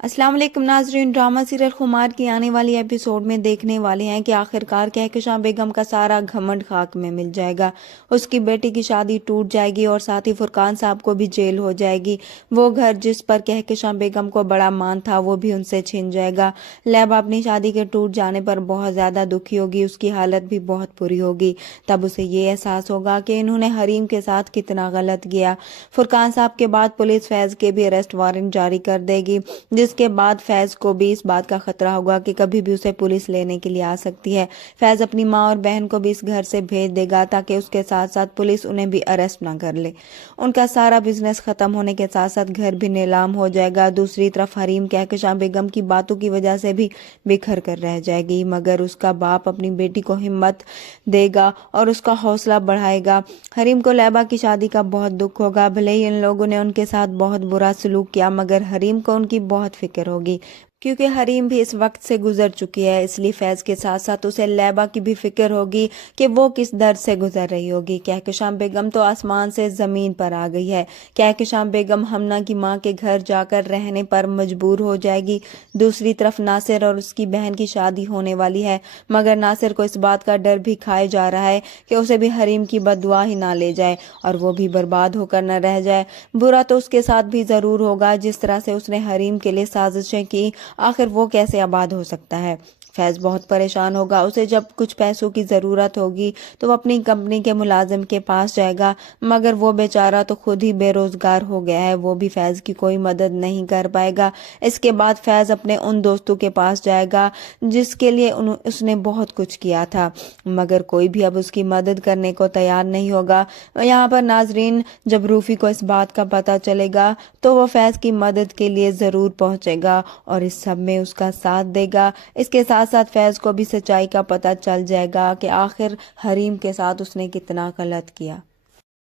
السلام علیکم ناظرین، ڈرامہ سیریل خمار کی آنے والی ایپیسوڈ میں دیکھنے والے ہیں کہ آخرکار کہکشاں بیگم کا سارا گھمنڈ خاک میں مل جائے گا، اس کی بیٹی کی شادی ٹوٹ جائے گی اور ساتھ ہی فرقان صاحب کو بھی جیل ہو جائے گی۔ وہ گھر جس پر کہکشاں بیگم کو بڑا مان تھا وہ بھی ان سے چھن جائے گا۔ لیبا اپنی شادی کے ٹوٹ جانے پر بہت زیادہ دکھی ہوگی، اس کی حالت بھی بہت بری ہوگی۔ تب اسے یہ احساس ہوگا کہ انہوں نے حریم کے ساتھ کتنا غلط کیا۔ فرقان صاحب کے بعد پولیس فیض کے بھی اریسٹ وارنٹ جاری کر دے گی، جس کے بعد فیض کو بھی اس بات کا خطرہ ہوگا کہ کبھی بھی اسے پولیس لینے کے لیے آ سکتی ہے۔ فیض اپنی ماں اور بہن کو بھی اس گھر سے بھیج دے گا تاکہ اس کے ساتھ ساتھ پولیس انہیں بھی اریسٹ نہ کر لے۔ ان کا سارا بزنس ختم ہونے کے ساتھ ساتھ گھر بھی نیلام ہو جائے گا۔ دوسری طرف حریم کہکشاں بیگم کی باتوں کی وجہ سے بھی بکھر کر رہ جائے گی، مگر اس کا باپ اپنی بیٹی کو ہمت دے گا اور اس کا حوصلہ بڑھائے گا۔ حریم کو لیبا کی شادی کا بہت دکھ ہوگا، بھلے ہی ان لوگوں نے ان کے ساتھ بہت برا سلوک کیا مگر حریم کو ان کی بہت فکر ہوگی، کیونکہ حریم بھی اس وقت سے گزر چکی ہے۔ اس لیے فیض کے ساتھ ساتھ اسے لیبا کی بھی فکر ہوگی کہ وہ کس درد سے گزر رہی ہوگی۔ کہکشاں بیگم تو آسمان سے زمین پر آ گئی ہے۔ کہکشاں بیگم ہمنا کی ماں کے گھر جا کر رہنے پر مجبور ہو جائے گی۔ دوسری طرف ناصر اور اس کی بہن کی شادی ہونے والی ہے، مگر ناصر کو اس بات کا ڈر بھی کھائے جا رہا ہے کہ اسے بھی حریم کی بد دعا ہی نہ لے جائے اور وہ بھی برباد ہو کر نہ رہ جائے۔ برا تو اس کے ساتھ بھی ضرور ہوگا، جس طرح سے اس نے حریم کے لیے سازشیں کی، آخر وہ کیسے آباد ہو سکتا ہے۔ فیض بہت پریشان ہوگا، اسے جب کچھ پیسوں کی ضرورت ہوگی تو وہ اپنی کمپنی کے ملازم کے پاس جائے گا، مگر وہ بیچارہ تو خود ہی بے روزگار ہو گیا ہے، وہ بھی فیض کی کوئی مدد نہیں کر پائے گا۔ اس کے بعد فیض اپنے ان دوستوں کے پاس جائے گا جس کے لیے اس نے بہت کچھ کیا تھا، مگر کوئی بھی اب اس کی مدد کرنے کو تیار نہیں ہوگا۔ یہاں پر ناظرین، جب روفی کو اس بات کا پتہ چلے گا تو وہ فیض کی مدد کے لیے ضرور پہنچے گا اور اس سب میں اس کا ساتھ دے گا۔ اس کے ساتھ ساتھ فیض کو بھی سچائی کا پتہ چل جائے گا کہ آخر حریم کے ساتھ اس نے کتنا غلط کیا۔